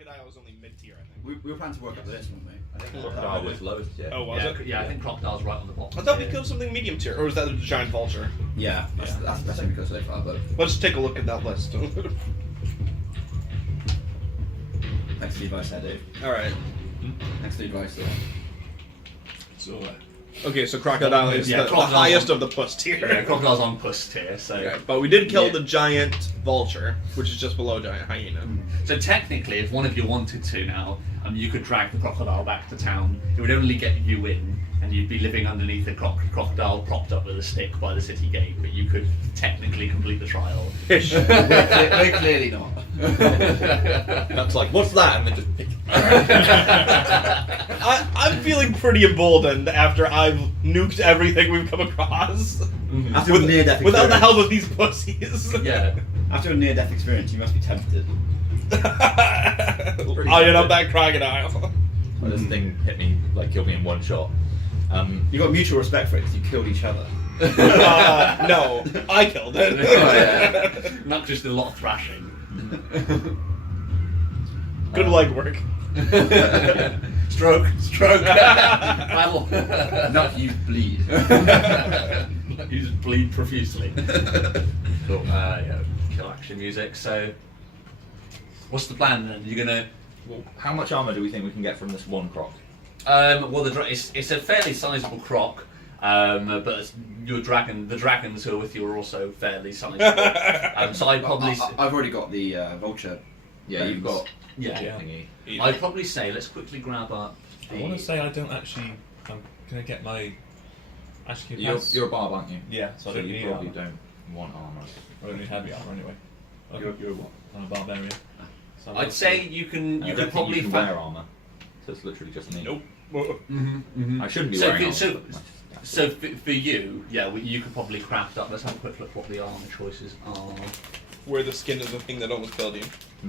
crocodile was only mid-tier, I think. We were planning to work up the list, weren't we? I think Crocodile was lowest tier. Oh, was it? Yeah, I think crocodile's right on the bottom. I thought we killed something medium tier, or was that the giant vulture? Yeah, that's the best thing we killed so far, but... Let's take a look at that list. Thanks for the advice there, Dave. Alright. Thanks for the advice there. So, Okay, so crocodile is Yeah, the crocodile's highest on- of the puss tier. Yeah, crocodile's on puss tier, so... Okay, but we did kill Yeah. the giant vulture, which is just below giant hyena. So technically, if one of you wanted to now, you could drag the crocodile back to town. It would only get you in, and you'd be living underneath a crocodile propped up with a stick by the city gate, but you could technically complete the trial. We're clearly not. that's like, what's that? And then just pick I'm feeling pretty emboldened after I've nuked everything we've come across. After a near-death Without the experience- help of these pussies. Yeah. After a near-death experience, you must be tempted. Iron up that crocodile. Well, this thing hit me, like, killed me in one shot. You got mutual respect for it because you killed each other. No, I killed it. Not just a lot of thrashing. Good leg work. Stroke. Battle. Not you bleed. You just bleed profusely. Cool. Yeah, kill action music. So, what's the plan then? You're gonna. Well, how much armor do we think we can get from this one croc? Well, it's a fairly sizable croc, but the dragons who are with you are also fairly sizable. So I'd probably. I've already got the vulture. Yeah, you've got... Yeah. thingy. I'd probably say let's quickly grab up. I want to say I don't actually. I'm gonna get my. Actually, You're a barb, aren't you? Yeah, so I don't you need probably armor. don't want armor. I don't need heavy armor anyway. You're what? I'm a barbarian. So I'd say you can. I You don't could think probably you can wear armor. So it's literally just me. Nope. Mm-hmm. I shouldn't be So wearing for- armor. So for you, yeah, you could probably craft up. Let's have a quick look what the armor choices are. Where the skin is the thing that almost killed you.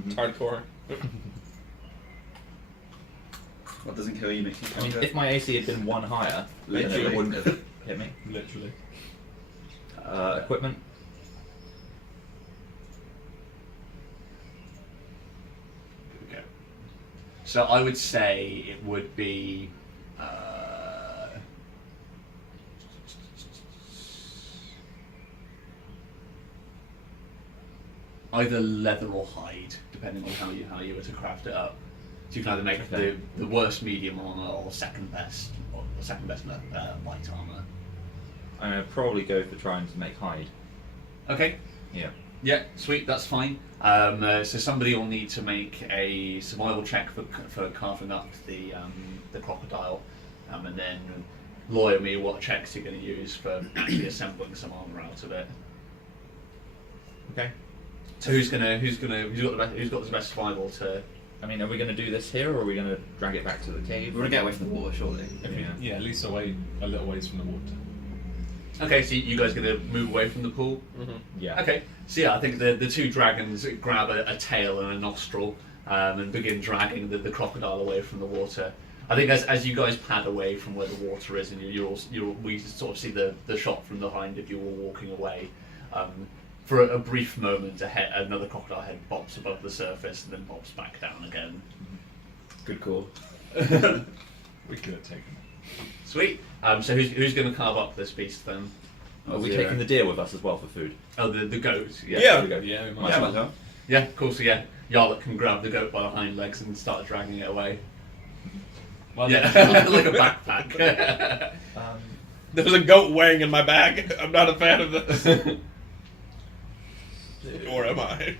It's hardcore. What doesn't kill you makes you I mean, stronger. if my AC had been one higher, then Literally. it wouldn't have hit me. literally. Equipment. Okay. So I would say it would be. Either leather or hide, depending on how you were to craft it up. So you can either make Okay. the worst medium armor or second best light armor. I'm gonna probably go for trying to make hide. Okay. Yeah. Yeah, sweet. That's fine. So somebody will need to make a survival check for carving up the crocodile, and then lawyer me what checks you're going to use for actually assembling some armor out of it. Okay. So who's got the best survival to? I mean, are we gonna do this here, or are we gonna drag it back to the cave? We're gonna get away from the water, surely. Yeah, at least away a little ways from the water. Okay, so you guys going to move away from the pool? Yeah. Okay, so yeah, I think the two dragons grab a tail and a nostril and begin dragging the crocodile away from the water. I think as you guys pad away from where the water is, and we sort of see the shot from behind of you all walking away. For a brief moment, another crocodile head bobs above the surface and then bobs back down again. Good call. We could have taken it. Sweet. So who's going to carve up this beast then? Are we taking the deer with us as well for food? Oh, the goat. Yeah. There we go. Yeah, we might. Yeah, as well well. done. Yeah, cool. So yeah, Yarlett can grab the goat by the hind legs and start dragging it away. Well, Yeah, like a backpack. There's a goat weighing in my bag. I'm not a fan of this. Or am I?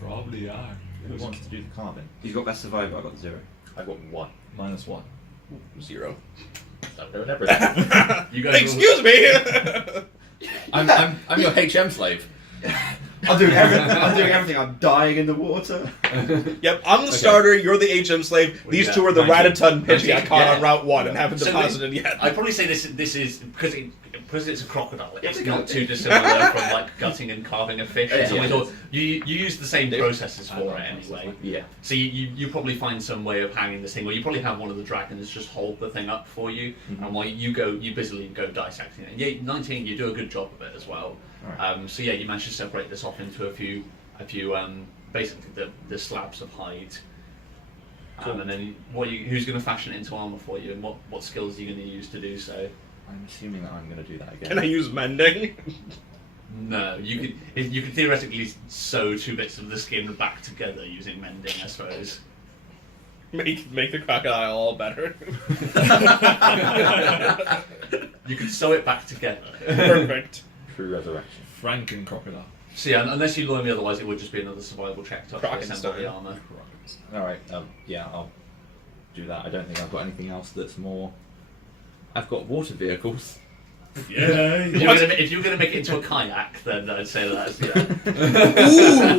Probably are. Who wants to do the carving? He's got best survivor, I got 0. I got 1. -1. 0. I'm doing everything. You guys Excuse me! I'm your HM slave. I'm doing everything. I'm dying in the water. Yep, I'm the starter, you're the HM slave. These Yeah, two are the 19. Rataton Pidgey I caught Yeah. on Route 1 and haven't So deposited yet. I'd probably say this is because it's a crocodile. It's not too dissimilar from like gutting and carving a fish. It's Yeah. always all- you use the same processes for it anyway. Yeah. So you probably find some way of hanging this thing, or you probably have one of the dragons just hold the thing up for you, and while you busily go dissecting it. And yeah, 19, you do a good job of it as well. Right. So yeah, you manage to separate this off into a few basically the slabs of hide. And then who's going to fashion it into armor for you, and what skills are you going to use to do so? I'm assuming that I'm going to do that again. Can I use mending? No, you could theoretically sew 2 bits of the skin back together using mending, I suppose. Make the crocodile all better. You could sew it back together. Perfect. True resurrection. Franken crocodile. So yeah, unless you lure me otherwise, it would just be another survival check to actually assemble the armor. Alright, yeah, I'll do that. I don't think I've got anything else that's more... I've got water vehicles. Yeah. If you're going to make it into a kayak, then I'd say that's, yeah.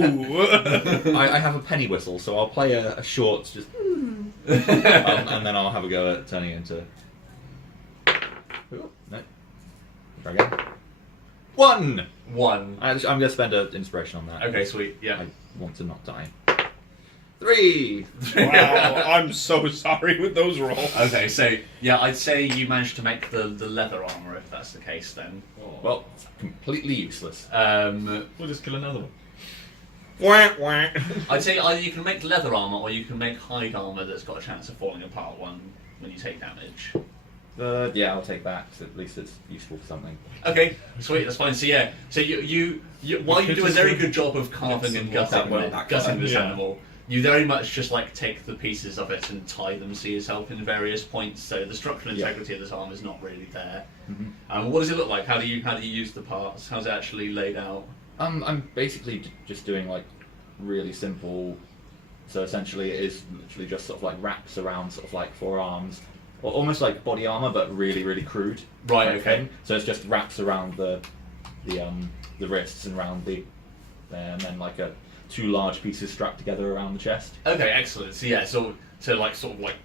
Ooh! I have a penny whistle, so I'll play a short, just... and then I'll have a go at turning it into... Ooh, no. Try again. 1! 1. I'm going to spend an inspiration on that. Okay, sweet, yeah. I want to not die. 3! Wow, I'm so sorry with those rolls. Okay, so yeah, I'd say you managed to make the leather armor if that's the case then. Well, it's completely useless. We'll just kill another one. Wah, wah. I'd say either you can make leather armor or you can make hide armor that's got a chance of falling apart when you take damage. Yeah, I'll take that, 'cause at least it's useful for something. Okay, sweet, that's fine. So yeah, so you while you do a very good job of carving and gutting this Yeah. animal, you very much just like take the pieces of it and tie them to yourself in various points. So the structural integrity of this arm is not really there. Mm-hmm. What does it look like? How do you use the parts? How's it actually laid out? I'm basically just doing like really simple. So essentially, it is literally just sort of like wraps around sort of like forearms, or almost like body armor, but really really crude. Right. type Okay. thing. So it's just wraps around the wrists and around and then like 2 large pieces strapped together around the chest. Okay. Excellent. So yeah. So like sort of like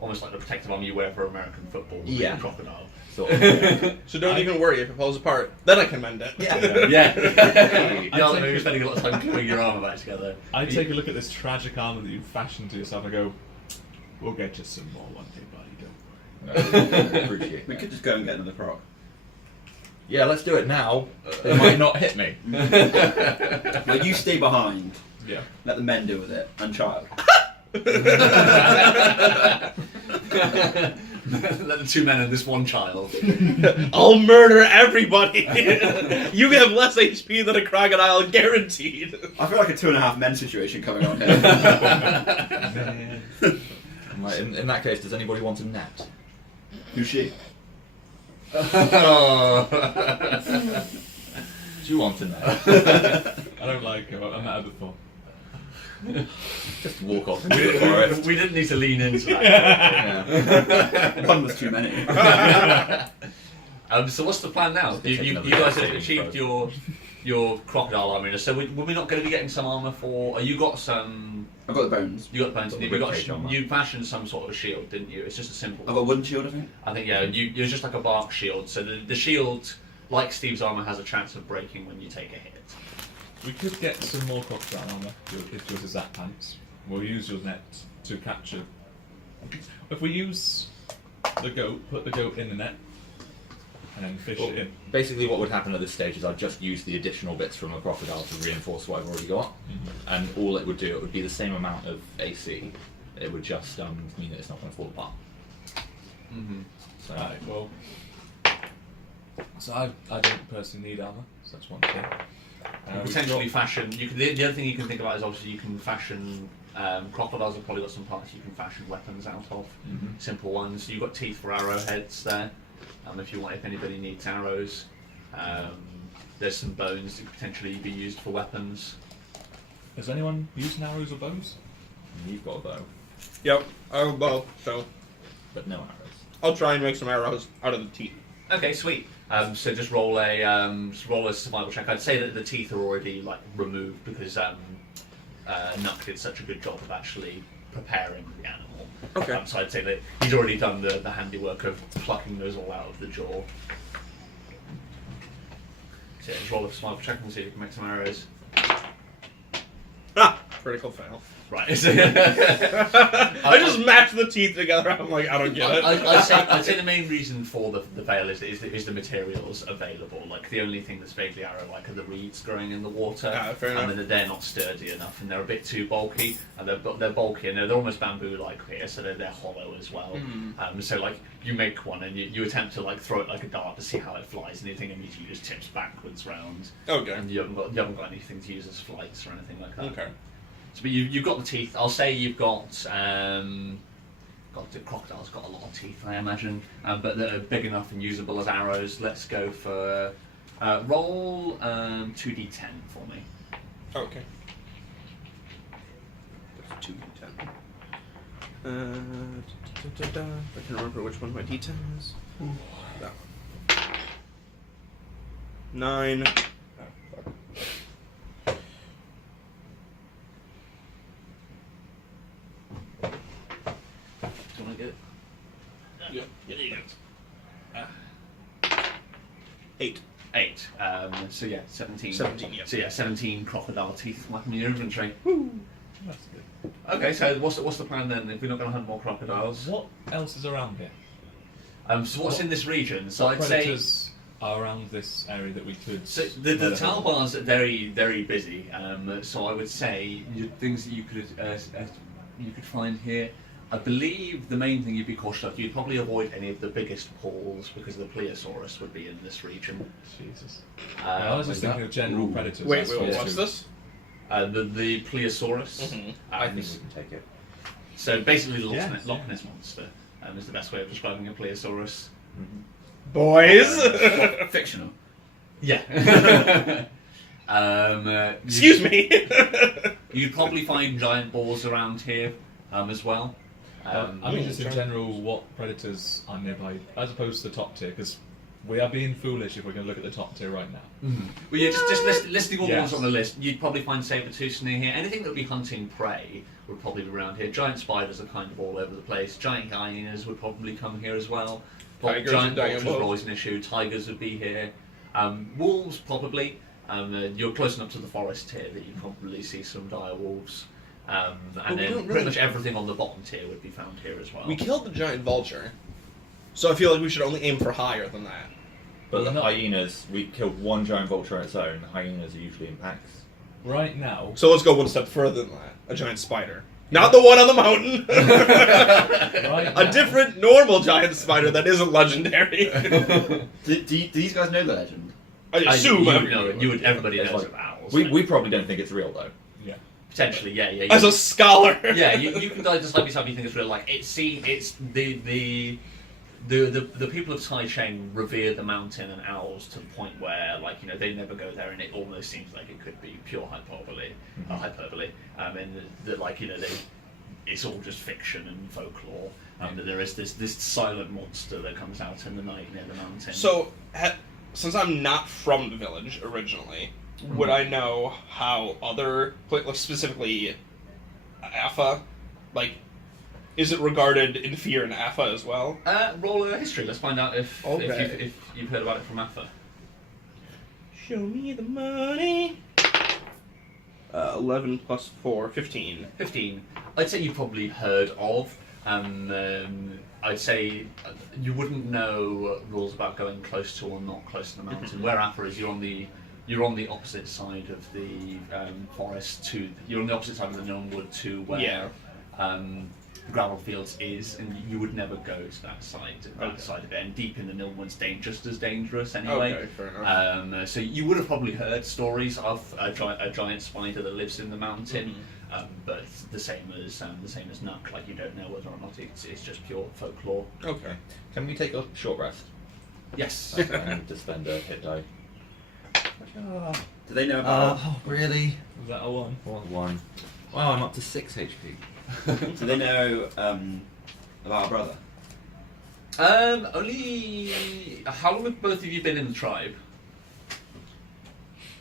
almost like the protective armor you wear for American football. With Yeah. a crocodile. Sort of, yeah. So don't even worry if it falls apart. Then I can mend it. Yeah. Yeah. I'd You're take maybe it- spending a lot of time gluing your armor back together. I take a look at this tragic armor that you've fashioned to yourself and go, we'll get you some more one day, buddy, don't worry. I appreciate We that. could just go and get another croc. Yeah, let's do it now. It might not hit me. Well, you stay behind. Yeah. Let the men deal with it. And child. Let the 2 men and this 1 child. I'll murder everybody. You have less HP than a crocodile, guaranteed. I feel like a 2.5 men situation coming on here. Man. Right, in that case, does anybody want a net? Who's she? Do you want a net? I don't like her. I've met her before. Just walk off into the forest. We didn't need to lean into that. Yeah. One was too many. So what's the plan now? You guys have achieved your crocodile armor. So were we not going to be getting some armor for? You got some. I've got the bones. You got the bones. Got the You got ribcage armor. you fashioned some sort of a shield, didn't you? It's just a simple. I've got a wooden shield, I think. I think yeah. You're just like a bark shield. So the shield, like Steve's armor, has a chance of breaking when you take a hit. We could get some more crocodile armor if yours is that pants. We'll use your net to capture. If we use the goat, put the goat in the net, and then fish it in. Basically, what would happen at this stage is I'd just use the additional bits from the crocodile to reinforce what I've already got, and all it would do, it would be the same amount of AC. It would just mean that it's not going to fall apart. So, Alright, well. So I don't personally need armor, so that's one thing. We've Potentially got- fashion. The other thing you can think about is obviously you can fashion. Crocodiles have probably got some parts you can fashion weapons out of. Simple ones. You've got teeth for arrowheads there. If anybody needs arrows. There's some bones that could potentially be used for weapons. Has anyone used arrows or bows? you've got a bow, Yep, I have a bow, so but no arrows. I'll try and make some arrows out of the teeth. Okay, sweet. So just roll a survival check. I'd say that the teeth are already like removed because Nuck did such a good job of actually preparing the animal. Okay. So I'd say that he's already done the handiwork of plucking those all out of the jaw. So yeah, just roll a survival check and see if you can make some arrows. Ah, Critical fail. Right. I just match the teeth together. I'm like, I don't get it. I'd say the main reason for the veil is the materials available. Like the only thing that's vaguely arrow-like are the reeds growing in the water, Fair enough. and then they're not sturdy enough, and they're a bit too bulky, and they're bulky, and they're almost bamboo-like here, so they're hollow as well. So like you make one, and you attempt to like throw it like a dart to see how it flies, and the thing immediately just tips backwards round. Okay. And you haven't got anything to use as flights or anything like that. Okay. So, but you've got the teeth. I'll say you've got the crocodile's got a lot of teeth, I imagine, but that are big enough and usable as arrows. Let's go for roll 2d10 for me. Okay. 2d10. I can remember which one my d10 is. That one. 9. Do you want to get it? Yeah. Yeah, you go. 8. 8. So yeah, 17. 17, yeah. So yeah, 17 crocodile teeth like in your inventory. That's good. Okay, so what's the plan then? If we're not going to hunt more crocodiles, What else is around here? so what's in this region? So What I'd say. predators are around this area that we could. So the Talbars are very, very busy. So I would say things that you could find here. I believe the main thing you'd be cautious of, you'd probably avoid any of the biggest pools because the Plesiosaurus would be in this region. Jesus. I was just thinking of general predators. Wait, I suppose. what's this? The Plesiosaurus. I think we can take it. So basically, the Yes, Loch Ness monster is the best way of describing a Plesiosaurus. Boys! Fictional. Yeah. Excuse me! You'd probably find giant boars around here as well. I mean, just in general, what predators are nearby, as opposed to the top tier, because we are being foolish if we're going to look at the top tier right now. Well, yeah, just listing all the Yes. ones on the list. You'd probably find saber-tooths near here. Anything that would be hunting prey would probably be around here. Giant spiders are kind of all over the place. Giant hyenas would probably come here as well. Tigers Giant and dire vultures are wolves. always an issue. Tigers would be here. Wolves probably. You're close enough to the forest here that you probably see some dire wolves. And we then don't pretty really- much everything on the bottom tier would be found here as well. We killed the giant vulture, so I feel like we should only aim for higher than that. But the Well, hyenas, we killed one giant vulture on its own. The hyenas are usually in packs. Right now, So let's go one step further than that. A giant spider. Not the one on the mountain! right A now, different, normal giant spider that isn't legendary. Do these guys know the legend? I assume everybody It's knows like- of owls. We probably don't think it's real though. Yeah. Potentially, yeah. As a scholar. Yeah, you can decide yourself you think it's real. Like it's the people of Taichung revere the mountain and owls to the point where they never go there, and it almost seems like it could be pure hyperbole. And it's all just fiction and folklore. That there is this silent monster that comes out in the night near the mountain. So, since I'm not from the village originally, would I know how other, specifically Affa, is it regarded in fear in Affa as well? Roll a history. Let's find out if you've heard about it from Affa. Show me the money. 11 plus 4, 15. 15. I'd say you've probably heard of. I'd say you wouldn't know rules about going close to or not close to the mountain. Where Affa is, you're on the opposite side of the forest you're on the opposite side of the known wood to where the gravel fields is, and you would never go to that side of it. And deep in the Nilwood's just as dangerous anyway. Okay, fair enough. So you would have probably heard stories of a giant spider that lives in the mountain, but it's the same as Nuck. Like you don't know whether or not it's just pure folklore. Okay. Can we take a short rest? Yes. And to spend a hit die. Do they know about? Really? was that a 1? One. Wow, I'm up to 6 HP. Do they know about our brother? Only. How long have both of you been in the tribe?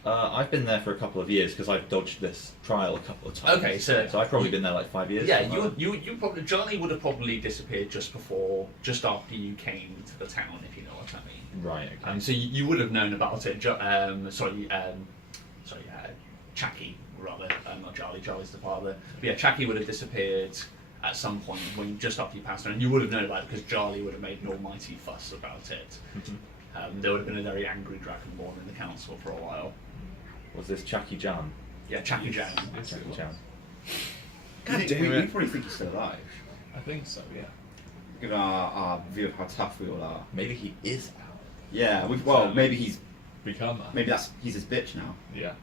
I've been there for a couple of years because I've dodged this trial a couple of times. Okay, so I've probably been there like 5 years. Yeah, something like you probably Johnny would have probably disappeared just after you came to the town, if you know what I mean. that. Right. Okay. So you would have known about it. Chaki rather, not Charlie. Charlie's the father. But yeah, Chucky would have disappeared at some point when just after you passed on, and you would have known about it because Charlie would have made an almighty fuss about it. There would have been a very angry dragonborn in the council for a while. Was this Chucky Jan? Yeah, Chucky Jan. Chucky Jan. God damn we it. probably think he's still alive. I think so, yeah. Given our view of how tough we all are. Maybe he is out. Yeah, maybe he's Become that. maybe he's his bitch now. Yeah.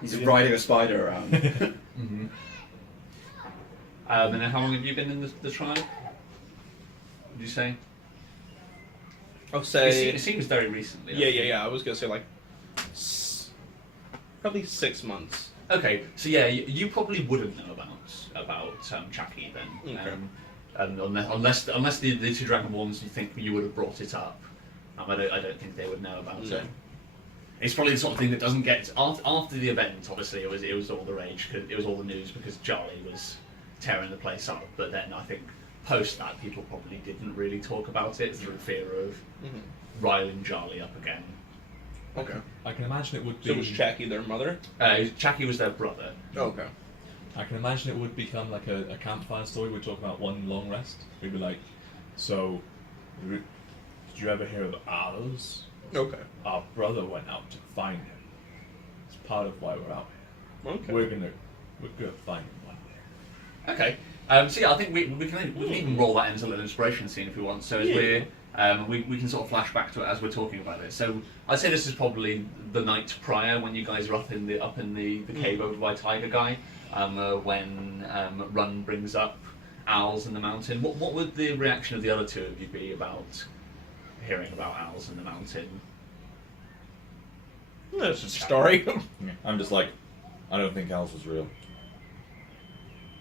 He's riding a spider around. Mm-hmm. And then how long have you been in the tribe? Would you say? I'll say. It seems very recently. Yeah. I was gonna say like probably 6 months. Okay, so yeah, you probably wouldn't know about Chucky then, Okay. unless the two Dragonborns you think you would have brought it up. I don't think they would know about No. it. It's probably the sort of thing that doesn't get after the event. Obviously, it was all the rage. It was all the news because Charlie was tearing the place up. But then I think post that, people probably didn't really talk about it through fear of riling Charlie up again. Okay. I can imagine it would be. So was Jackie their mother? Chucky was their brother. Okay. I can imagine it would become like a campfire story. We'd talk about one long rest. We'd be like, so, did you ever hear of owls? Okay. Our brother went out to find him. It's part of why we're out here. Okay. We're gonna find him one day. Okay. So yeah, I think we can even roll that into an inspiration scene if we want. So as we can sort of flash back to it as we're talking about it. So I'd say this is probably the night prior when you guys are up in the cave over by Tiger Guy, when Run brings up owls in the mountain. What would the reaction of the other two of you be about hearing about owls in the mountain? That's a story. I'm just like, I don't think owls was real.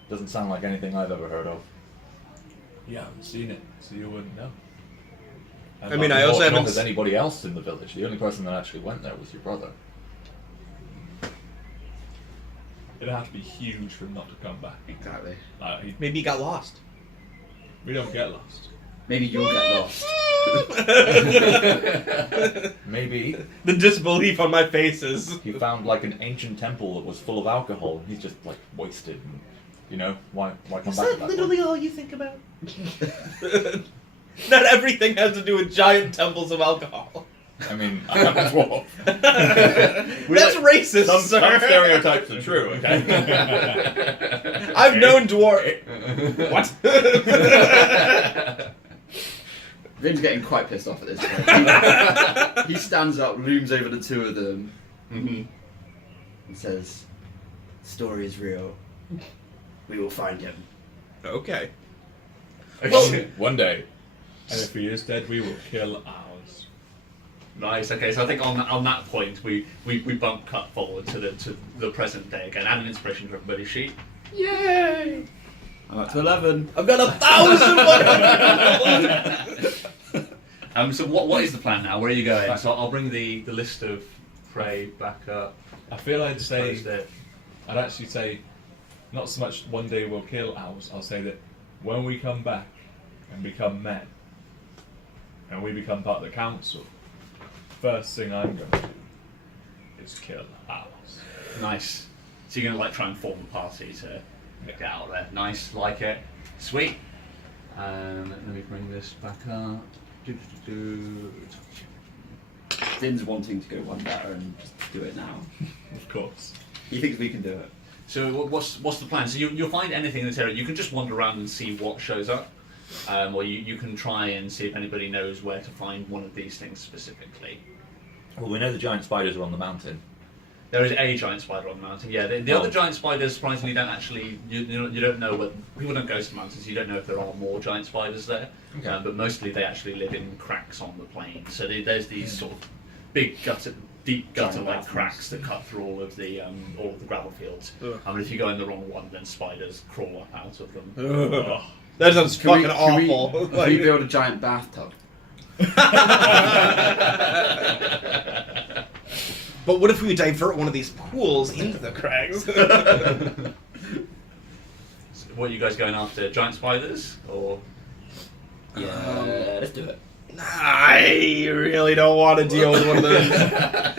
Doesn't sound like anything I've ever heard of. Yeah, I haven't seen it, so you wouldn't know. I mean, I also Not haven't. as anybody else in the village. The only person that actually went there was your brother. It'd have to be huge for him not to come back. Exactly. Maybe he got lost. We don't get lost. Maybe you'll get lost. Maybe The disbelief on my face is. he found like an ancient temple that was full of alcohol and he's just like wasted. And, you know, why come Is back that at that literally point? all you think about? Not everything has to do with giant temples of alcohol. I mean, I'm a dwarf. That's racist, Some sir. stereotypes are true, okay? I've known dwarf. What? Rim's getting quite pissed off at this point. He stands up, looms over the two of them, and says, "The story is real. We will find him." Okay. One day. And if he is dead, we will kill ours. Nice. Okay, so I think on that point we bump cut forward to the present day again. Add an inspiration for everybody's sheet. Yay! I'm up to 11. I've got 1,100. So what is the plan now? Where are you going? So I'll bring the list of prey back up. I feel I'd say, Post it. I'd actually say, not so much one day we'll kill owls, I'll say that when we come back and become men, and we become part of the council, first thing I'm going to do is kill owls. Nice. So you're gonna like try and form a party to get out there. Nice, like it. Sweet. Let me bring this back up. Din's wanting to go one better and just do it now. Of course. He thinks we can do it. So what's the plan? So you'll find anything in this area. You can just wander around and see what shows up, or you can try and see if anybody knows where to find one of these things specifically. Well, we know the giant spiders are on the mountain. There is a giant spider on the mountain. Yeah, the other giant spiders surprisingly don't actually. You don't know what people don't go to the mountains. You don't know if there are more giant spiders there. Okay. But mostly they actually live in cracks on the plain. So there's these sort of big deep gutter-like cracks that cut through all of the gravel fields. And if you go in the wrong one, then spiders crawl up out of them. Ugh. That sounds fucking awful. Can we build a giant bathtub? But what if we divert one of these pools into the crags? What are you guys going after? Giant spiders or? Yeah, let's do it. I really don't want to deal with one of those.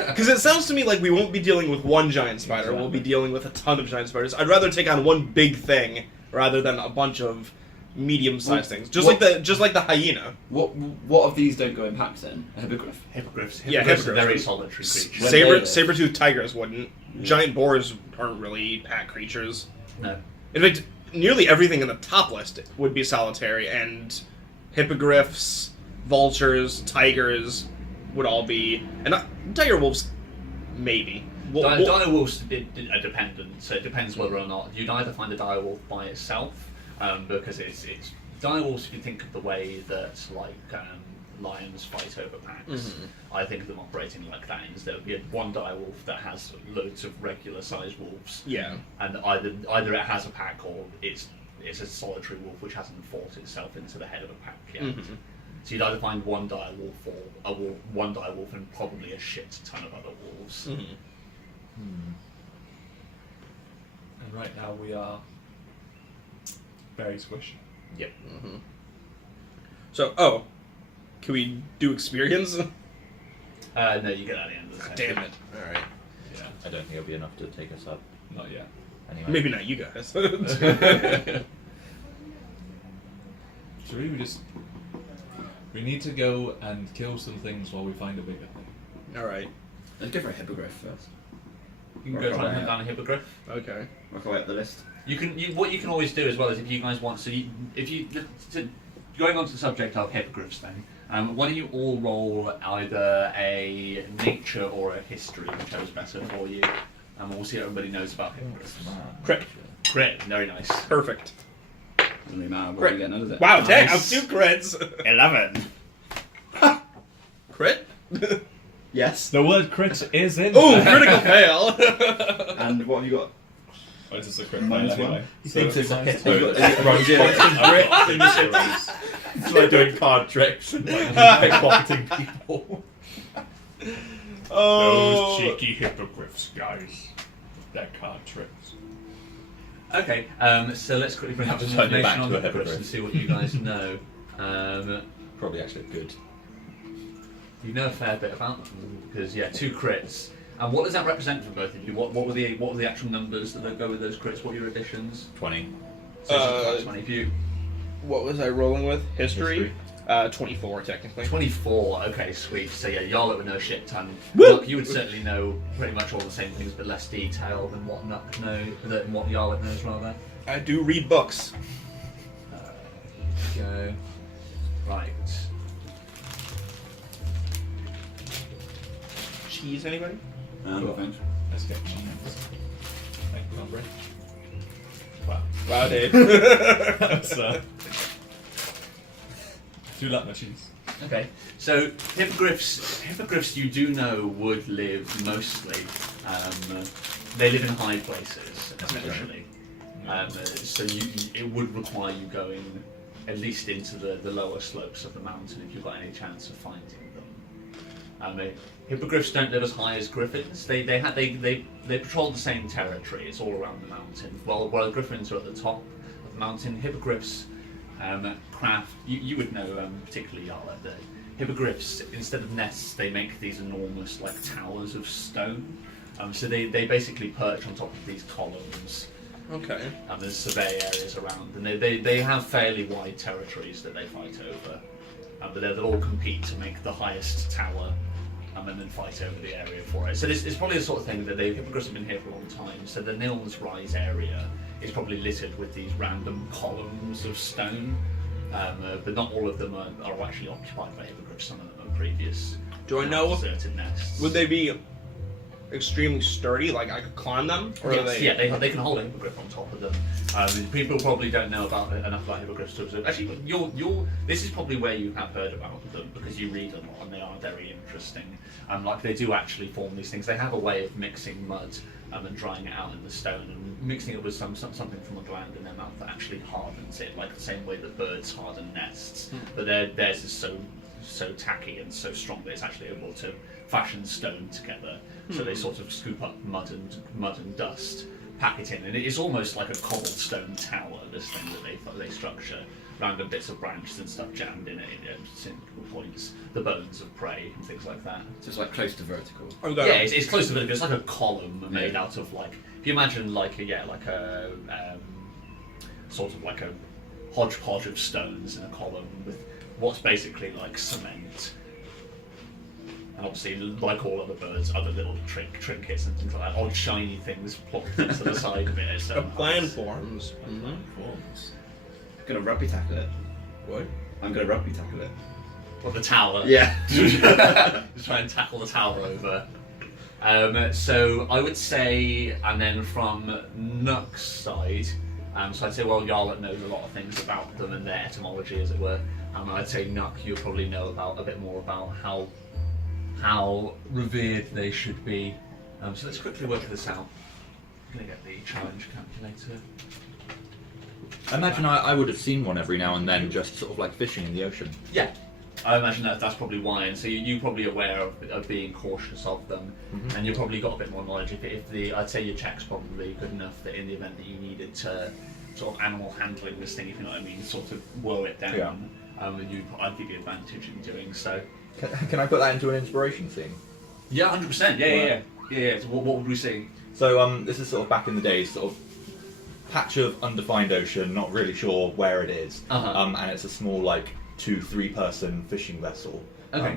Because it sounds to me like we won't be dealing with one giant spider. We'll be dealing with a ton of giant spiders. I'd rather take on one big thing rather than a bunch of medium-sized things. Just like the hyena. What of these don't go in packs then? A hippogriff? Hippogriffs. Yeah, Hippogriffs are hippogriffs. very solitary creatures. When Saber they- saber-toothed tigers wouldn't. Giant boars aren't really pack creatures. No. In fact, nearly everything in the top list would be solitary, and hippogriffs, vultures, tigers would all be, and tiger wolves, maybe. Dire wolves are dependent, so it depends whether or not you'd either find a dire wolf by itself, because it's dire wolves. If you think of the way that lions fight over packs, I think of them operating like that. There would be one dire wolf that has loads of regular sized wolves, Yeah. and either it has a pack or it's a solitary wolf which hasn't fought itself into the head of a pack yet. Mhm. So you'd either find one dire wolf or one dire wolf and probably a shit ton of other wolves. Mhm. And right now we are very squishy. Yep. So, can we do experience? No, you get at the end of the session. Damn it. Alright. Yeah, I don't think it'll be enough to take us up not yet. anyway. Maybe not you guys. So really we need to go and kill some things while we find a bigger thing. Alright. Let's go for a hippogriff first. You can go try and hunt down a hippogriff. Okay. Work our way up the list. What you can always do as well is if you guys want, going on to the subject of hippogriffs then, why don't you all roll either a nature or a history, whichever's better for you, and we'll see what everybody knows about hippogriffs. Crit. Crit, very nice. Perfect. Doesn't really matter what Crit. we get, does it? Wow, damn, Nice. 2 crits. 11. Crit? Yes. The word crit is in Ooh, there. critical fail. And what have you got? Oh, it's just a crit Minus fail one. anyway. He thinks it's a hit. You've got zero. It's like doing card tricks and pickpocketing people. Oh. cheeky hippogriffs, guys. Their card tricks. Okay, so let's quickly bring up Have to some turn you back information on to a hippogriffs hippogriff. and see what you guys know. Probably actually good. You know a fair bit about them because 2 crits. And what does that represent for both of you? What were the actual numbers that go with those crits? What are your additions? 20. So it's +20 for you. What was I rolling with? History? History. 24, technically. 24. Okay, sweet. So Yarlet would know a shit ton. Woo! Luck, you would certainly know pretty much all the same things, but less detail than what Nuck than what Yarlet knows, rather. I do read books. Go. Right. Cheese, anybody? No thanks. Let's get cheese. Make my bread. Wow. Wow, Dave. That's do like my cheese. Okay, so hippogriffs you do know would live mostly, they live in high places, essentially. So it would require you going at least into the lower slopes of the mountain if you've got any chance of finding them. Hippogriffs don't live as high as griffins. They patrol the same territory. It's all around the mountain. While griffins are at the top of the mountain, hippogriffs craft. You would know particularly Yarla, the hippogriffs instead of nests they make these enormous like towers of stone. So they basically perch on top of these columns. Okay. And there's survey areas around, and they have fairly wide territories that they fight over. But they'll all compete to make the highest tower, and then fight over the area for it. So it's probably the sort of thing that the hippogriffs have been here for a long time. So the Nilm's Rise area is probably littered with these random columns of stone, but not all of them are actually occupied by hippogriffs. Some of them are previous. Do I know? Deserted nests. Would they be extremely sturdy? Like I could climb them? Or Yes, are they... yeah, they can hold a hippogriff on top of them. People probably don't know enough about hippogriffs to observe. Actually, this is probably where you have heard about them because you read a lot and they are very interesting. Like they do actually form these things. They have a way of mixing mud and drying it out in the stone and mixing it with something from a gland in their mouth that actually hardens it, like the same way that birds harden nests. But theirs is so tacky and so strong that it's actually able to fashion stone together. So they sort of scoop up mud and dust, pack it in, and it's almost like a cobblestone tower. This thing that they structure, random bits of branches and stuff jammed in it, single points, the bones of prey and things like that. So it's like close to vertical. Okay. Yeah, it's close to vertical. It's like a column made out of like, if you imagine like a sort of like a hodgepodge of stones in a column with what's basically like cement. And obviously, like all other birds, other little trinkets and things like that, odd shiny things plopped into the side of it. So A plan forms. Forms. I'm gonna rugby tackle it. What? I'm gonna rugby tackle it. Well, the tower. Yeah. Just try and tackle the tower over. So I would say, and then from Nook's side, so I'd say, well, Yarlet knows a lot of things about them and their etymology, as it were. I'd say Nook, you probably know a bit more about how revered they should be. So let's quickly work this out. I'm going to get the challenge calculator. I imagine I would have seen one every now and then, just sort of like fishing in the ocean. Yeah, I imagine that's probably why. And so you're probably aware of being cautious of them, and you've probably got a bit more knowledge. I'd say your check's probably good enough that in the event that you needed to sort of animal handling this thing, if you know what I mean, sort of woe it down, I'd give you advantage in doing so. Can I put that into an inspiration scene? Yeah, 100%. Yeah. So what would we see? So this is sort of back in the days, sort of patch of undefined ocean, not really sure where it is, and it's a small like 2-3 person fishing vessel,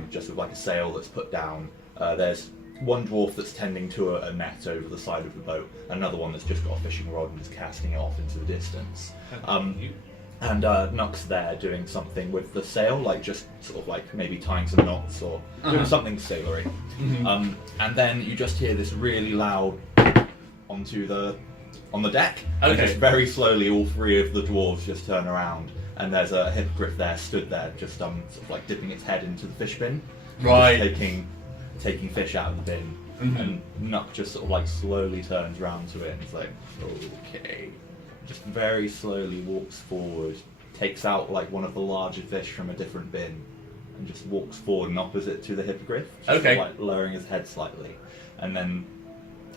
just with like a sail that's put down. There's one dwarf that's tending to a net over the side of the boat, another one that's just got a fishing rod and is casting it off into the distance. And Nook's there doing something with the sail, like just sort of like maybe tying some knots or doing something sailory. And then you just hear this really loud on the deck. And just very slowly, all 3 of the dwarves just turn around, and there's a hippogriff there, stood there, just sort of like dipping its head into the fish bin, Right. just taking fish out of the bin. And Nook just sort of like slowly turns around to it and is like, okay. Just very slowly walks forward, takes out like one of the larger fish from a different bin, and just walks forward and opposite to the hippogriff, just sort of, like lowering his head slightly, and then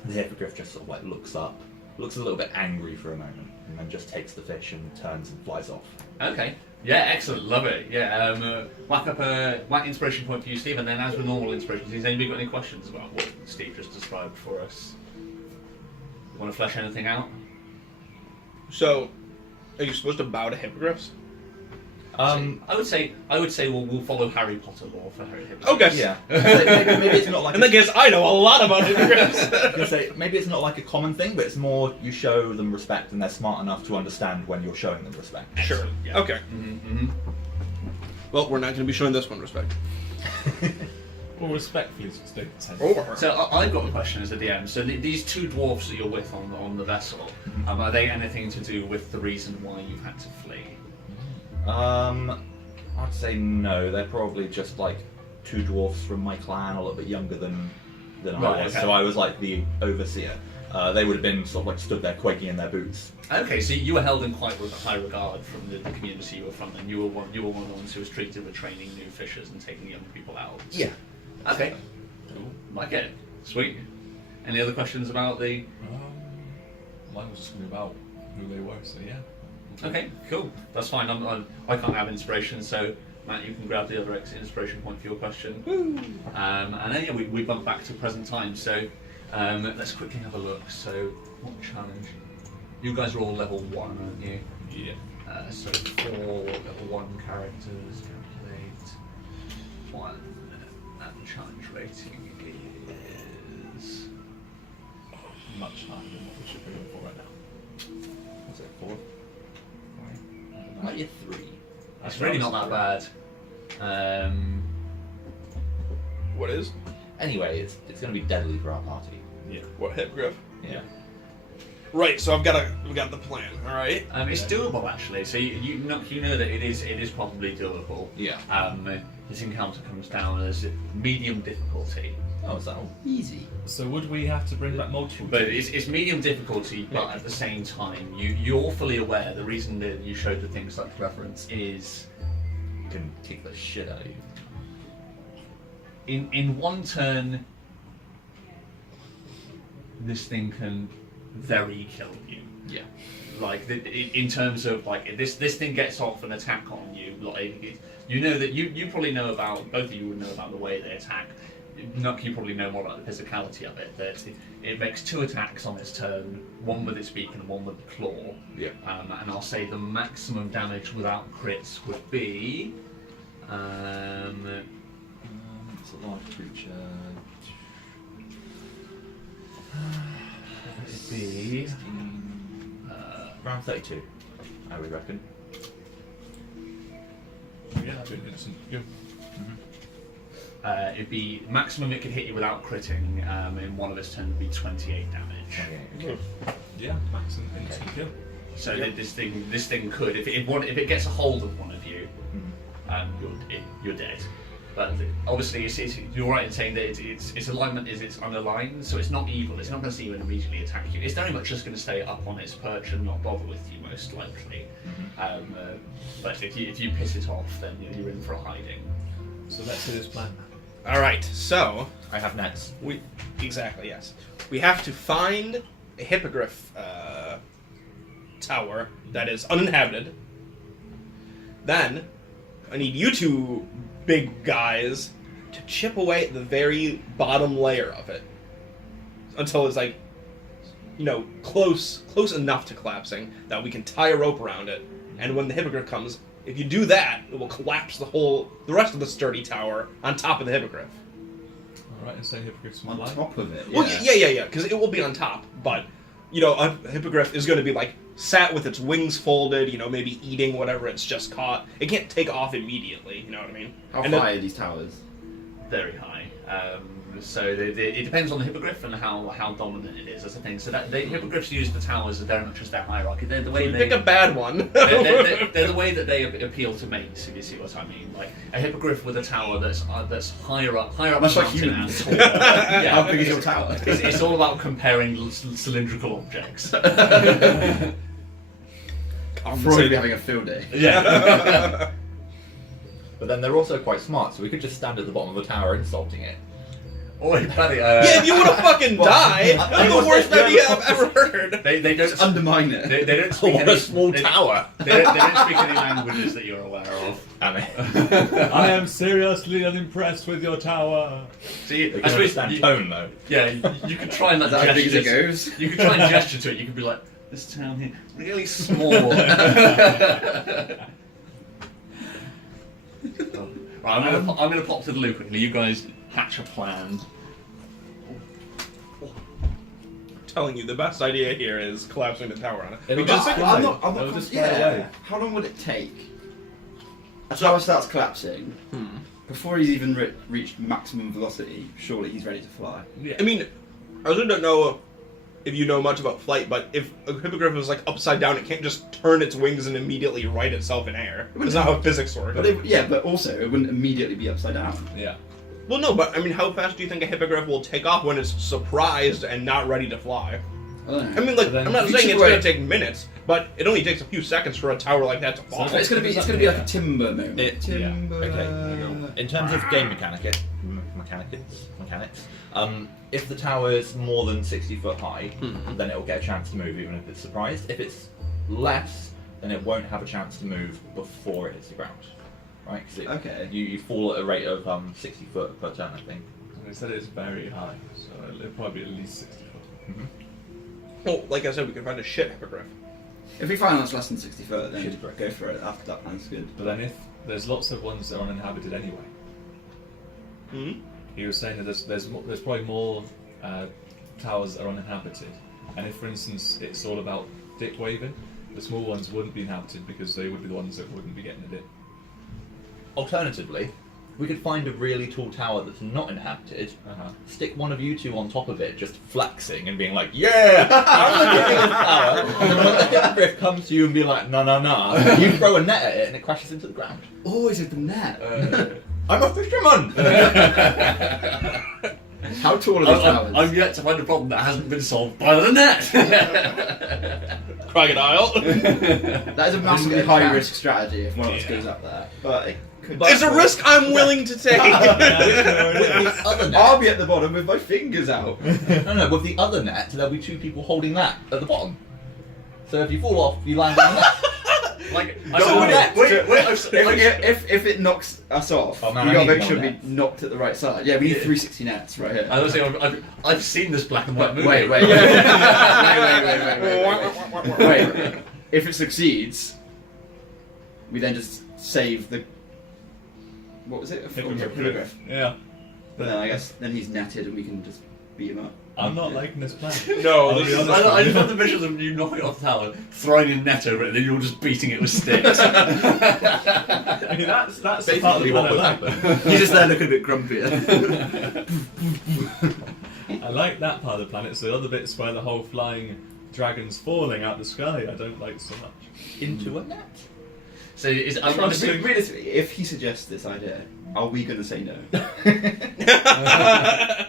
the hippogriff just sort of like looks up, looks a little bit angry for a moment, and then just takes the fish and turns and flies off. Okay. Yeah, excellent. Love it. Yeah. Whack inspiration point for you, Steve, and then as with normal inspiration, has anybody got any questions about what Steve just described for us? Want to flesh anything out? So, are you supposed to bow to hippogriffs? Um, I would say we'll follow Harry Potter law for Harry Hippogriff. Okay. Yeah. maybe it's not like. And the guess I know a lot about hippogriffs. I was gonna say, maybe it's not like a common thing, but it's more you show them respect and they're smart enough to understand when you're showing them respect. Sure. Yeah. Okay. Well, we're not going to be showing this one respect. Well, respectfully, state Over. So I've got a question as a DM. So these 2 dwarfs that you're with on the vessel, are they anything to do with the reason why you've had to flee? I'd say no. They're probably just like 2 dwarfs from my clan, a little bit younger than I was. Okay. So I was like the overseer. They would have been sort of like stood there quaking in their boots. Okay, so you were held in quite high regard from the community you were from, and you were one of the ones who was treated with training new fishers and taking young people out. Yeah. Okay. Cool. Like it. Sweet. Any other questions about the? Mine was just going to be about who they were, so yeah. Okay, cool. That's fine. I can't have inspiration, so Matt, you can grab the other inspiration point for your question. Woo! And then yeah, we bump back to present time. So let's quickly have a look. So what challenge? You guys are all level 1, aren't you? Yeah. So 4 level 1 characters. Calculate 1. And challenge rating is Much higher than what we should be going for right now. Was it 4? Might be 3. It's really not that bad. What is? Anyway, it's going to be deadly for our party. Yeah. What, hippogriff? Yeah. Right, so we got the plan, alright? It's doable actually. So you know that it is probably doable. Yeah. This encounter comes down as medium difficulty. Oh, is that all? Easy. So would we have to bring back multiple? But it's medium difficulty, but at the same time, you're fully aware the reason that you showed the things like reference is You can kick the shit out of you. in one turn this thing can very kill you. Yeah. Like in terms of like this thing gets off an attack on you, like you know that you probably know about, both of you would know about the way they attack. You probably know more about the physicality of it. That it makes 2 attacks on its turn, one with its beak and one with the claw. Yeah. And I'll say the maximum damage without crits would be. It's a large creature. It'd be Around 32, I would reckon. Yeah, that'd be an instant. Good. it'd be maximum it could hit you without critting. In one of its turn would be 28 damage. Okay. Yeah, max and instant kill. So this thing could, if it gets a hold of one of you, you're dead. But obviously, you're right in saying that its alignment is it's unaligned, so it's not evil. It's not going to see you and immediately attack you. It's very much just going to stay up on its perch and not bother with you, most likely. But if you piss it off, then you're in for a hiding. So let's see this plan. All right, so I have nets. exactly, yes. We have to find a hippogriff tower that is uninhabited. Then I need you two big guys to chip away at the very bottom layer of it until it's like, close enough to collapsing that we can tie a rope around it. And when the hippogriff comes, if you do that, it will collapse the rest of the sturdy tower on top of the hippogriff. All right, and say hippogriff's On alive. top of it. Well, yeah, because it will be on top, but a hippogriff is going to be like sat with its wings folded, maybe eating whatever it's just caught. It can't take off immediately, you know what I mean? How And high are these towers? Very high. So it depends on the hippogriff and how dominant it is as a thing. So that the hippogriffs use the towers very much as their hierarchy. They're the way So they pick a bad one. they're the way that they appeal to mates. If you see what I mean, like a hippogriff with a tower that's higher up Much the like mountain and humans. taller. Yeah. How big is your tower? It's all about comparing cylindrical objects. Freud would be having a field day. Yeah. But then they're also quite smart, so we could just stand at the bottom of the tower insulting it. Oi, buddy. Yeah, if you want to fucking die, that's the worst idea I've ever heard. They don't Just undermine it. they don't speak What any, a small tower! They don't speak any languages that you're aware of. I am seriously unimpressed with your tower. See, They I can suppose understand you, tone though. yeah, you could try and Is that as big as it gesture. goes? You could try and gesture to it. You could be like, this town here, really small. Right, I'm gonna pop to the loop quickly. You guys hatch a plan. Telling you, the best idea here is collapsing the tower on it. It'll We just just I'm not They'll just fly yeah. away. How long would it take? A tower starts collapsing. Before he's even reached maximum velocity, surely he's ready to fly. Yeah. I mean, I also don't know if you know much about flight, but if a hippogriff is like upside down, it can't just turn its wings and immediately right itself in air. That's not how physics work. But also it wouldn't immediately be upside down. Yeah. Well, no, but I mean, how fast do you think a hippogriff will take off when it's surprised and not ready to fly? I don't I know. mean, like, Then I'm not you saying should it's going wait. to take minutes, but it only takes a few seconds for a tower like that to fall. So it's gonna be like a timber moment. Timber. Okay. In terms of game mechanics, if the tower is more than 60 foot high, then it will get a chance to move even if it's surprised. If it's less, then it won't have a chance to move before it hits the ground. Right? 'Cause Okay. You fall at a rate of 60 foot per turn, I think. They said it's very high, so it'll probably be at least 60 foot. Well, like I said, we can find a shit hippogriff. If we find that's less than 60 foot, then Shit's correct. go for it. That plan's good. But then if there's lots of ones that are uninhabited anyway, Hmm? he was saying that there's probably more towers that are uninhabited. And if, for instance, it's all about dick waving, the small ones wouldn't be inhabited because they would be the ones that wouldn't be getting a dick. Alternatively, we could find a really tall tower that's not inhabited, stick one of you two on top of it, just flexing and being like, yeah, I'm the king of this tower. And then when the hippogriff comes to you and be like, no, you throw a net at it and it crashes into the ground. Always with the net. I'm a fisherman! How tall are these towers? I'm yet to find a problem that hasn't been solved by the net. Crocodile. That is a massively high risk strategy if one of us goes up there. But it could. It's a risk I'm willing to take. With the other net. I'll be at the bottom with my fingers out. No, with the other net, there'll be two people holding that at the bottom. So if you fall off, you land on the net. Like, So wait, if it knocks us off, Oh, man, we I gotta need make sure one we knocked at the right side. Yeah, we need 360 nets right here. I was saying, I've seen this black and white movie. Wait. Wait. If it succeeds, we then just save the. What was it? A hippogriff. Yeah. But then I guess then he's netted and we can just beat him up. I'm not liking this plan. No, I'll this be is- honest I with just you. love the visuals of you knocking it off the tower, throwing a net over it, and then you're just beating it with sticks. I mean, that's the part of the Basically plan what I would like. happen. You're just there looking a bit grumpier. I like that part of the plan. It's the other bits where the whole flying dragons falling out the sky I don't like so much. Into a net. So I'm Trusting- Realistically, if he suggests this idea, are we going to say no?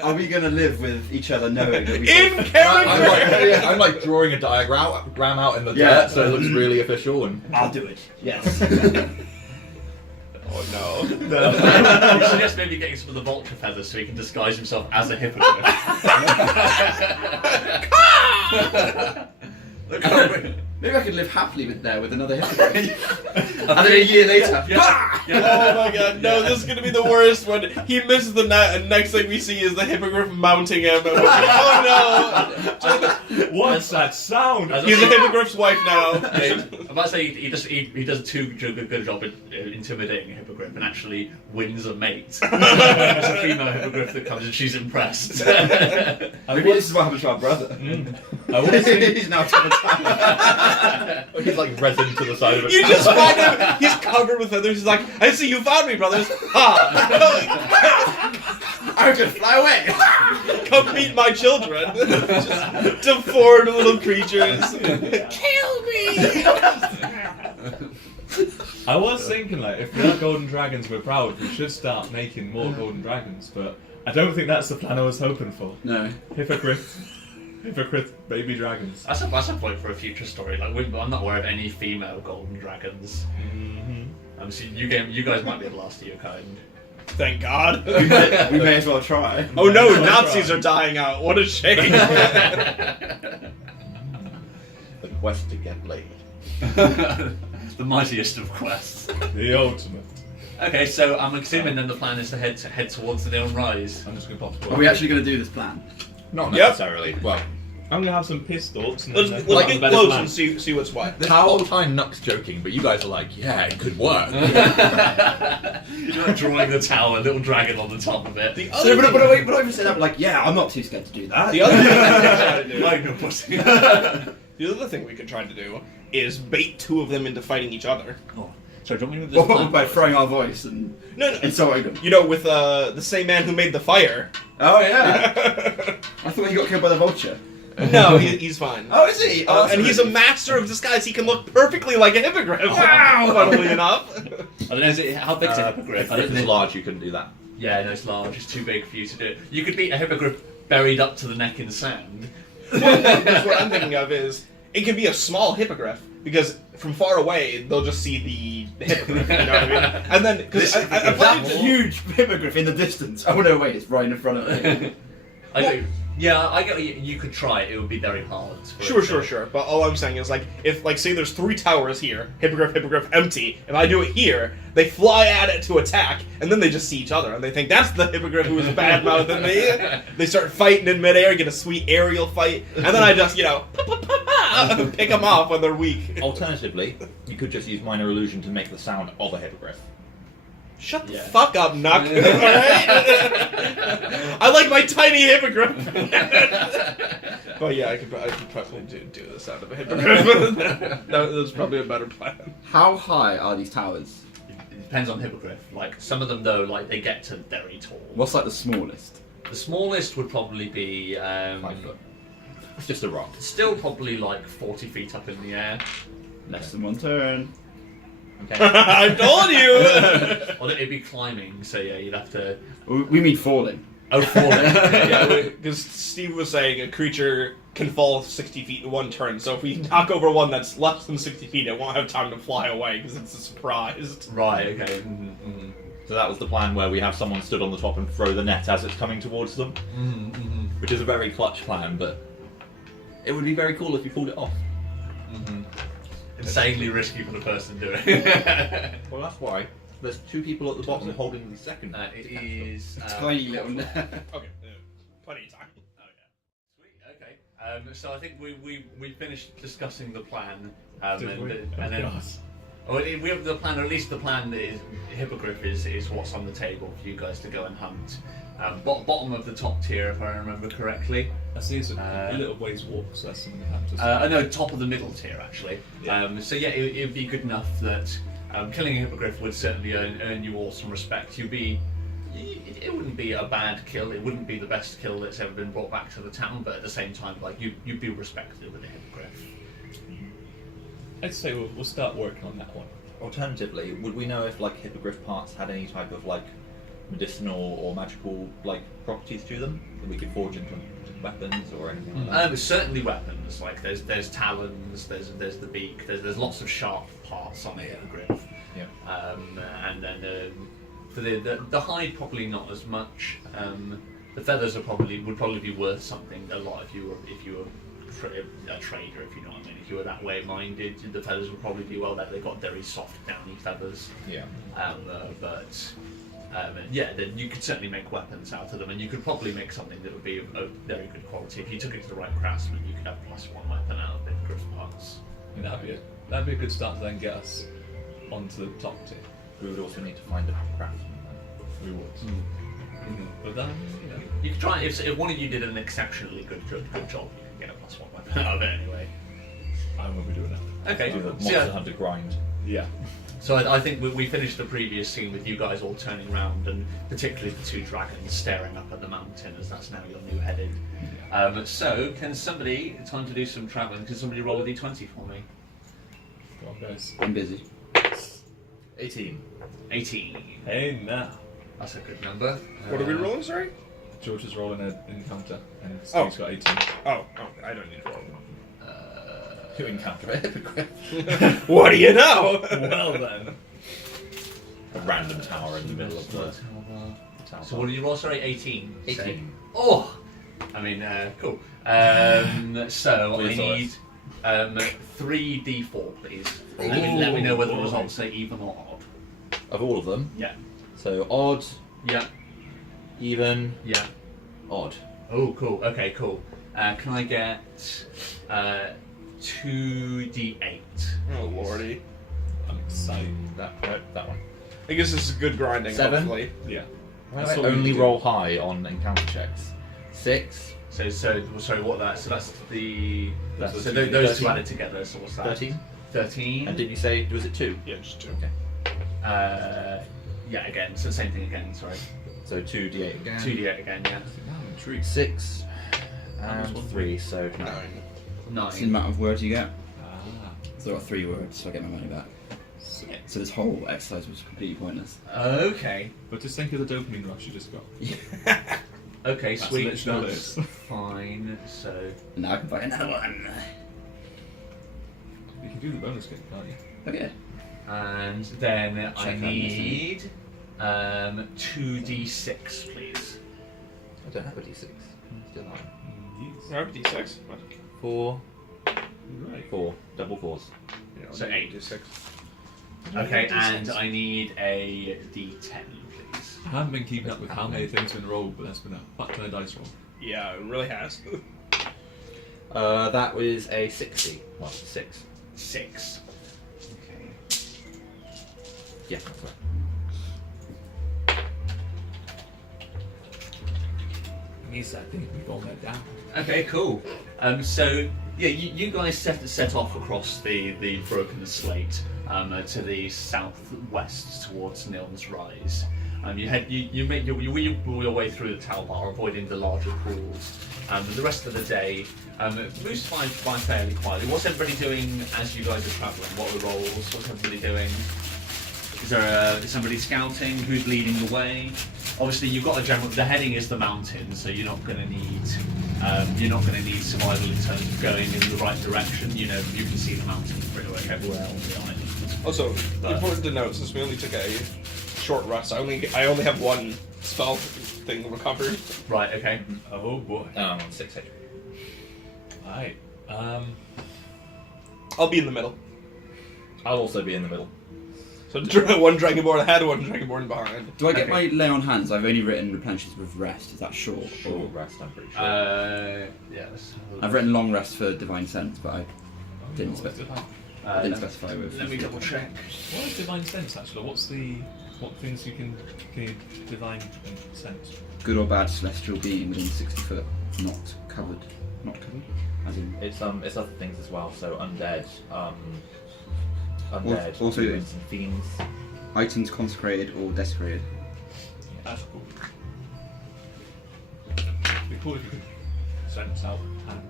Are we going to live with each other knowing that we In character. I'm like drawing a diagram out in the Yeah. dirt, so it looks really official. And I'll do it. Yes. Oh no. You suggest maybe getting some of the vulture feathers so he can disguise himself as a hippogriff. Maybe I could live happily with another hippogriff. And then a year later, bah! Oh my god, no, this is gonna be the worst when he misses the net and next thing we see is the hippogriff mounting him. And we're like, oh What's that sound? no! He's a hippogriff's wife now. I'm about to say he does too good a job at intimidating a hippogriff and actually wins a mate. There's a female hippogriff that comes and she's impressed. Maybe this is what happened to our brother. I was thinking, He's now top of town. he's like resin to the side of it. You just find him, he's covered with feathers, he's like, I see you found me, brothers. I could fly away. Come meet my children. Just deformed little creatures. Kill me! I was thinking, like, if we are golden dragons, we're proud. We should start making more golden dragons, but I don't think that's the plan I was hoping for. No. Hippogriff baby dragons. That's a point for a future story. Like I'm not aware of any female golden dragons. So you guys might be the last of your kind. Thank God. We may as well try. Oh no, Nazis are dying out. What a shame. The quest to get laid. The mightiest of quests. The ultimate. Okay, so I'm assuming then the plan is to head towards the neon rise. I'm just gonna pop the Are we actually going to do this plan? Not Yep. necessarily. Well, I'm gonna have some piss thoughts and Let's then get a better close plan. and see what's what. this whole time Nuck's joking, but you guys are like, yeah, it could work. You're like drawing the tower, little dragon on the top of it. The So, other but thing- I even said that, but like, yeah, I'm not too scared to do that. The other thing we could try to do- Like no pussy. the other thing we could try to do is bait two of them into fighting each other. So do you want me to do this plan By first? throwing our voice and No, no. insulting them. You know, with the same man who made the fire. Oh yeah. I thought he got killed by the vulture. No, he's fine. Oh, is he? Oh, that's and he's a amazing. master of disguise. He can look perfectly like a hippogriff. Wow! Funnily enough. I don't know, how big is a hippogriff? If it's large, you couldn't do that. Yeah, no, it's large. It's too big for you to do it. You could beat a hippogriff buried up to the neck in sand. Because what I'm thinking of is it can be a small hippogriff because from far away they'll just see the hippogriff. You know what I mean? And then because I That played huge hippogriff in the distance. Oh no, wait, it's right in front of me. I do. Yeah, I get you could try it. It would be very hard. for Sure, it to- sure. But all I'm saying is, like, if, like, say there's 3 towers here, hippogriff, empty, if I do it here, they fly at it to attack, and then they just see each other, and they think, that's the hippogriff who was bad-mouthing me. They start fighting in midair, get a sweet aerial fight, and then I just, pick them off when they're weak. Alternatively, you could just use minor illusion to make the sound of a hippogriff. Shut the Yeah. fuck up, Nuck. Alright? I like my tiny hippogriff. But yeah, I could probably do the sound of a hippogriff. That's probably a better plan. How high are these towers? It depends on hippogriff. Like some of them though, like they get to very tall. What's like the smallest? The smallest would probably be 5 foot. It's just a rock. still probably like 40 feet up in the air. Less than 1 turn. Okay. I told you! Or it'd be climbing, so yeah, you'd have to. We mean falling. Oh, falling. Yeah, because Steve was saying a creature can fall 60 feet in 1 turn, so if we knock over one that's less than 60 feet, it won't have time to fly away because it's a surprise. Right. Okay. Mm-hmm. So that was the plan where we have someone stood on the top and throw the net as it's coming towards them, which is a very clutch plan, but it would be very cool if you pulled it off. Insanely risky for the person doing it. Well, that's why there's 2 people at the bottom holding the second. It is Tiny little net. Okay, plenty of time. Oh yeah. Sweet. Okay. So I think we finished discussing the plan, Did we? and Oh, then God. we have the plan. Or at least the plan is hippogriff is what's on the table for you guys to go and hunt. Bottom of the top tier, if I remember correctly. I see it's a little ways walk, so that's something I have to No, top of the middle tier actually. Yeah. So yeah, it would be good enough that killing a hippogriff would certainly earn you all some respect. It wouldn't be a bad kill. It wouldn't be the best kill that's ever been brought back to the town, but at the same time, like you'd be respected with a hippogriff. I'd say we'll start working on that one. Alternatively, would we know if like hippogriff parts had any type of like medicinal or magical like properties to them that we could forge into weapons or anything like that? Certainly weapons. Like there's talons, there's the beak, there's lots of sharp parts on a hippogriff. Yeah. And then for the hide probably not as much. The feathers would probably be worth something a lot if you were a trader, if you know what I mean. If you were that way minded, the feathers would probably do well. That they've got very soft, downy feathers. Yeah. Yeah, then you could certainly make weapons out of them, and you could probably make something that would be of very good quality. If you took it to the right craftsman, you could have +1 weapon out of hippogriff parts. And that'd be a good start to then get us onto the top tier. We would also need to find a craftsman. We would. But then, you know, You could try if one of you did an exceptionally good job, you could get a +1 weapon out of it anyway. I won't be doing that. Okay. Do the So, Monster yeah. Hunter grind. Yeah. So I think we finished the previous scene with you guys all turning around, and particularly the 2 dragons staring up at the mountain, as that's now your new headed. So can somebody, time to do some travelling, can somebody roll a d20 for me? Go on, guys. I'm busy. 18. 18. Hey, now. That's a good number. What are we rolling, sorry? George is rolling an encounter, and Oh. he's got 18. Oh, I don't need to roll. To encounter a hippogriff. What do you know? Well then. A random tower in the middle of the tower. So what did you roll? Sorry, 18. 18. Oh! I mean, cool. So I Please, need 3d4, please. Let me know whether the results say even or odd. Of all of them. Yeah. So odd, Yeah. even, Yeah. odd. Oh, cool. Okay, cool. Can I get 2d8? Oh lordy. I'm excited. That one. I guess this is good grinding. 7? Hopefully. Yeah. Why do That's I all you only do. roll high on encounter checks? 6, So sorry, what that? So that's the. That's so the those two 13. added together. So what's that? 13. 13. And did you say, was it 2? Yeah, just 2. Okay. Yeah, again. So same thing again. Sorry. So 2d8 again. 2d8 again. Yeah. Now I'm intrigued. 6 much and was 3, so 9. 9. That's the 9. amount of words you get. Ah. So I got 3 words, so I get my money back. So this whole exercise was completely pointless. Okay. But just think of the dopamine rush you just got. Okay. That's Sweet. literally what it That's is. fine. So. And now I can buy another one. You can do the bonus kick, can't you? Okay. And then I Check that need 2d6, please. I don't have a d6. Still on. Yes. No, D6. 4, Right. 4. Double 4s. Yeah, So 8. D6. Okay, and I need a d10, please. I haven't been keeping up with how many things have been rolled, but that's been a butt ton of dice roll. Yeah, it really has. That was a 60. Well, 6. 6. Okay. Yeah, that's right. Means that thing we've all that down. Okay, cool. So yeah, you guys set off across the broken slate to the southwest towards Nilm's Rise. You make your way through the Talbar, avoiding the larger pools. The rest of the day moves by fairly quietly. What's everybody doing as you guys are travelling? What are the roles? What's everybody doing? Is somebody scouting? Who's leading the way? Obviously, you've got a general. The heading is the mountain, so you're not going to need survival in terms of going in the right direction. You know, you can see the mountain pretty much everywhere on the island. Also, But- important to note, since we only took a short rest. I only have one spell thing recovered. Right. Okay. Oh boy. I'm on 6 HP. Right. I'll be in the middle. I'll also be in the middle. So one dragonborn ahead, one dragonborn behind. Do I get Okay. my lay on hands? I've only written replenishes with rest. Is that short? Short rest, I'm pretty sure. Yeah. Let's have a look. I've written long rest for divine sense, but I didn't What's specify. divine- Didn't specify with. Let me double check. What is divine sense actually? What things you can you divine and sense? Good or bad celestial being within 60 foot, not covered. Not covered? As in. It's other things as well. So undead, Also- demons and fiends. Items consecrated or desecrated. That's cool. It'd be cool if you could sense out hands.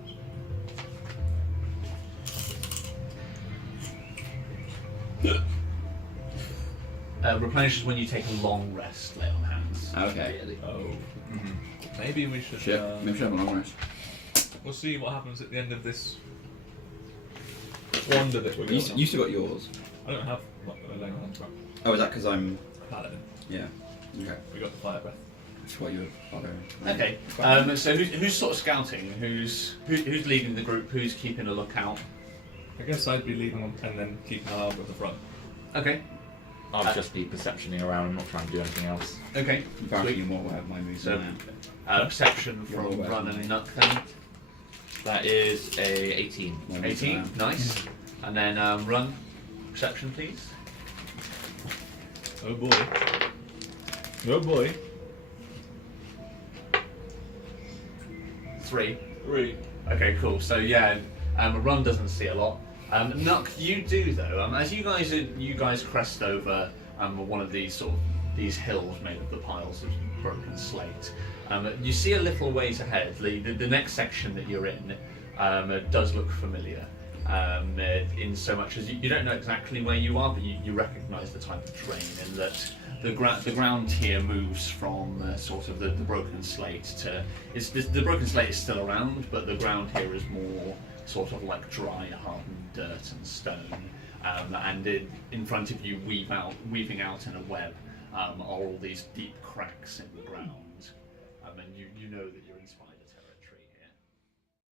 Replenishes when you take a long rest. Lay on hands. Okay. Oh. Maybe we should. Shit. Maybe we should have a long rest. We'll see what happens at the end of this wander that we're going on. You still got yours. I don't have what a laying hands back. Oh, is that because I'm. Paladin. Yeah. Okay. We got the fire breath. That's what you were bothering. Okay. So who's sort of scouting? Who's leading the group? Who's keeping a lookout? I guess I'd be leading on and then keeping an eye at the front. Okay. I'll just be perceptioning around. I'm not trying to do anything else. Okay. Apparently, Sweet. you more have my moves So, than I am. perception You're from aware. Run and Nuck then. That is a 18. My moves 18. than Nice. And then Run. Perception, please. Oh boy. Oh boy. 3. 3. Okay, cool. So yeah, Run doesn't see a lot. Nuck, you do though. As you guys crest over one of these these hills made of the piles of broken slate. You see a little ways ahead. The next section that you're in does look familiar. In so much as you don't know exactly where you are, but you recognise the type of terrain, and that the ground here moves from sort of the broken slate to the broken slate is still around, but the ground here is more sort of like dry, hardened dirt and stone, and in front of you, weaving out in a web, are all these deep cracks in the ground, and you know that